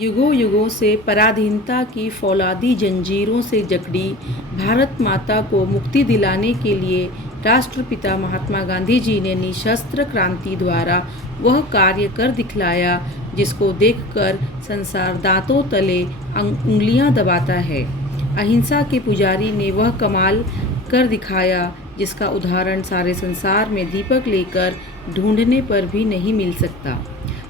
युगों युगों से पराधीनता की फौलादी जंजीरों से जकड़ी भारत माता को मुक्ति दिलाने के लिए राष्ट्रपिता महात्मा गांधी जी ने निशस्त्र क्रांति द्वारा वह कार्य कर दिखलाया जिसको देखकर संसार दांतों तले उंगलियां दबाता है। अहिंसा के पुजारी ने वह कमाल कर दिखाया जिसका उदाहरण सारे संसार में दीपक लेकर ढूंढने पर भी नहीं मिल सकता।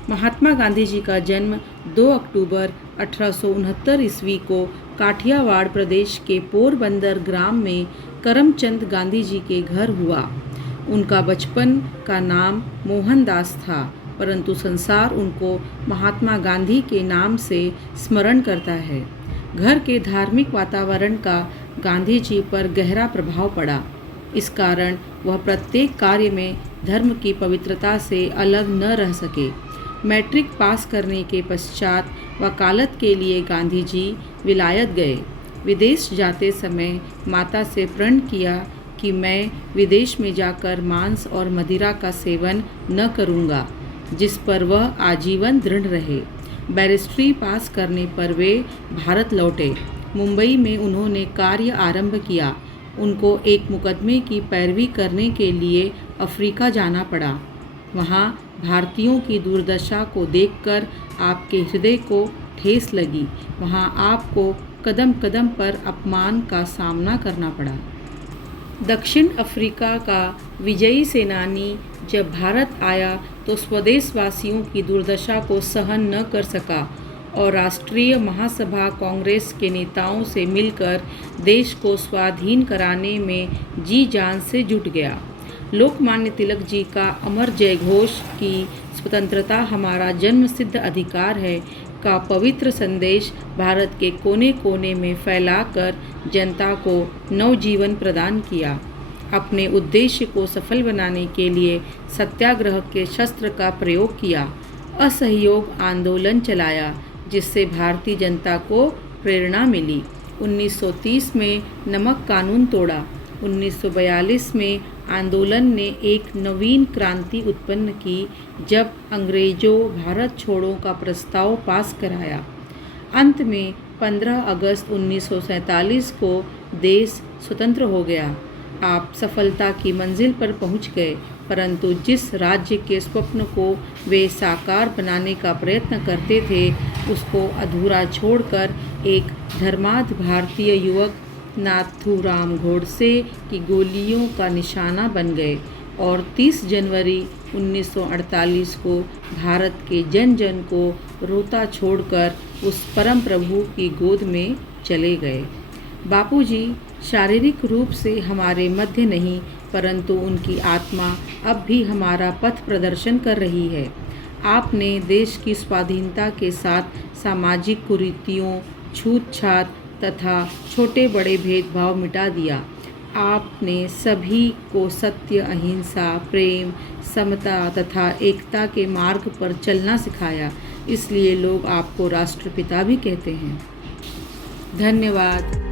महात्मा गांधी जी का जन्म 2 अक्टूबर 1869 ईस्वी को काठियावाड़ प्रदेश के पोरबंदर ग्राम में करमचंद गांधी जी के घर हुआ। उनका बचपन का नाम मोहनदास था, परंतु संसार उनको महात्मा गांधी के नाम से स्मरण करता है। घर के धार्मिक वातावरण का गांधी जी पर गहरा प्रभाव पड़ा। इस कारण वह प्रत्येक कार्य में धर्म की पवित्रता से अलग न रह सके। मैट्रिक पास करने के पश्चात वकालत के लिए गांधी जी विलायत गए। विदेश जाते समय माता से प्रण किया कि मैं विदेश में जाकर मांस और मदिरा का सेवन न करूँगा, जिस पर वह आजीवन दृढ़ रहे। बैरिस्ट्री पास करने पर वे भारत लौटे। मुंबई में उन्होंने कार्य आरंभ किया। उनको एक मुकदमे की पैरवी करने के लिए अफ्रीका जाना पड़ा। वहाँ भारतीयों की दुर्दशा को देखकर आपके हृदय को ठेस लगी। वहाँ आपको कदम कदम पर अपमान का सामना करना पड़ा। दक्षिण अफ्रीका का विजयी सेनानी जब भारत आया तो स्वदेशवासियों की दुर्दशा को सहन न कर सका और राष्ट्रीय महासभा कांग्रेस के नेताओं से मिलकर देश को स्वाधीन कराने में जी जान से जुट गया। लोकमान्य तिलक जी का अमर जयघोष की स्वतंत्रता हमारा जन्मसिद्ध अधिकार है का पवित्र संदेश भारत के कोने कोने में फैलाकर जनता को नवजीवन प्रदान किया। अपने उद्देश्य को सफल बनाने के लिए सत्याग्रह के शस्त्र का प्रयोग किया। असहयोग आंदोलन चलाया जिससे भारतीय जनता को प्रेरणा मिली। 1930 में नमक कानून तोड़ा। 1942 में आंदोलन ने एक नवीन क्रांति उत्पन्न की जब अंग्रेजों भारत छोड़ो का प्रस्ताव पास कराया। अंत में 15 अगस्त 1947 को देश स्वतंत्र हो गया। आप सफलता की मंजिल पर पहुंच गए, परंतु जिस राज्य के स्वप्न को वे साकार बनाने का प्रयत्न करते थे उसको अधूरा छोड़कर एक धर्माढ्य भारतीय युवक नाथूराम गोडसे की गोलियों का निशाना बन गए और 30 जनवरी 1948 को भारत के जन जन को रोता छोड़कर उस परम प्रभु की गोद में चले गए। बापूजी शारीरिक रूप से हमारे मध्य नहीं, परंतु उनकी आत्मा अब भी हमारा पथ प्रदर्शन कर रही है। आपने देश की स्वाधीनता के साथ सामाजिक कुरीतियों, छूतछात तथा छोटे बड़े भेदभाव मिटा दिया। आपने सभी को सत्य, अहिंसा, प्रेम, समता तथा एकता के मार्ग पर चलना सिखाया। इसलिए लोग आपको राष्ट्रपिता भी कहते हैं। धन्यवाद।